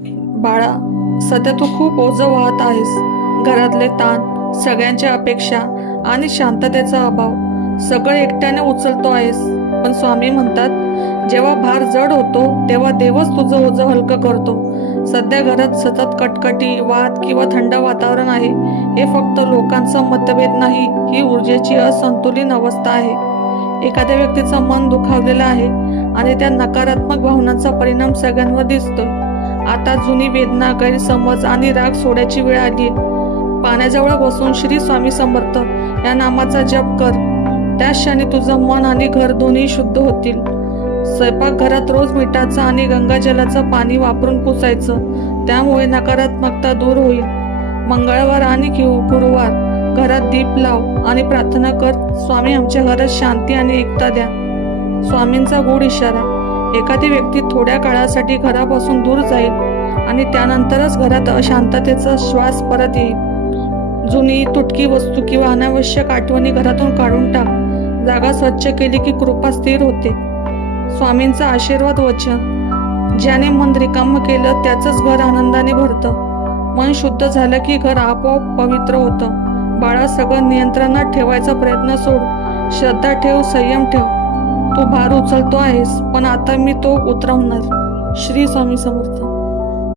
बाळा, सध्या तू खूप ओझं वाहत आहेस. घरातले ताण, सगळ्यांच्या अपेक्षा आणि शांततेचा अभाव सगळं एकट्याने उचलतो आहेस. पण स्वामी म्हणतात, जेव्हा भार जड होतो तेव्हा देवच तुझं ओझं हलकं करतो. सध्या घरात सतत कटकटी, वाद किंवा थंड वातावरण आहे. हे फक्त लोकांचा मतभेद नाही, ही ऊर्जेची असंतुलित अवस्था आहे. एखाद्या व्यक्तीचं मन दुखावलेलं आहे आणि त्या नकारात्मक भावनांचा परिणाम सगळ्यांवर दिसतोय. आता जुनी वेदना, गैरसमज आणि राग सोडायची वेळ आली. पाण्याजवळ बसून श्री स्वामी समर्थ या नामाचा जप कर. त्या क्षणी तुझं मन आणि घर दोन्ही शुद्ध होतील. स्वयंपाकघरात रोज मिठाचं आणि गंगाजलाचं पाणी वापरून पुसायचं, त्यामुळे नकारात्मकता दूर होईल. मंगळवार आणि गुरुवार घरात दीप लाव आणि प्रार्थना कर, स्वामी आमच्या घरात शांती आणि एकता द्या. स्वामींचा गूढ इशारा: एखादी व्यक्ती थोड्या काळासाठी घरापासून दूर जाईल आणि त्यानंतरच घरात अशांततेचा श्वास परत येईल. जुनी तुटकी वस्तू किंवा अनावश्यक आठवणी घरातून काढून टाक. जागा स्वच्छ केली की कृपा स्थिर होते. स्वामींचा आशीर्वाद वचन: ज्याने मन रिकामं केलं त्याचंच घर आनंदाने भरतं. मन शुद्ध झालं की घर आपोआप पवित्र होतं. बाळा, सगळं नियंत्रणात ठेवायचा प्रयत्न सोड. श्रद्धा ठेव, संयम ठेव. तू भार उचलतो आहेस, पण आता मी तो उतरवणार. श्री स्वामी समर्थ.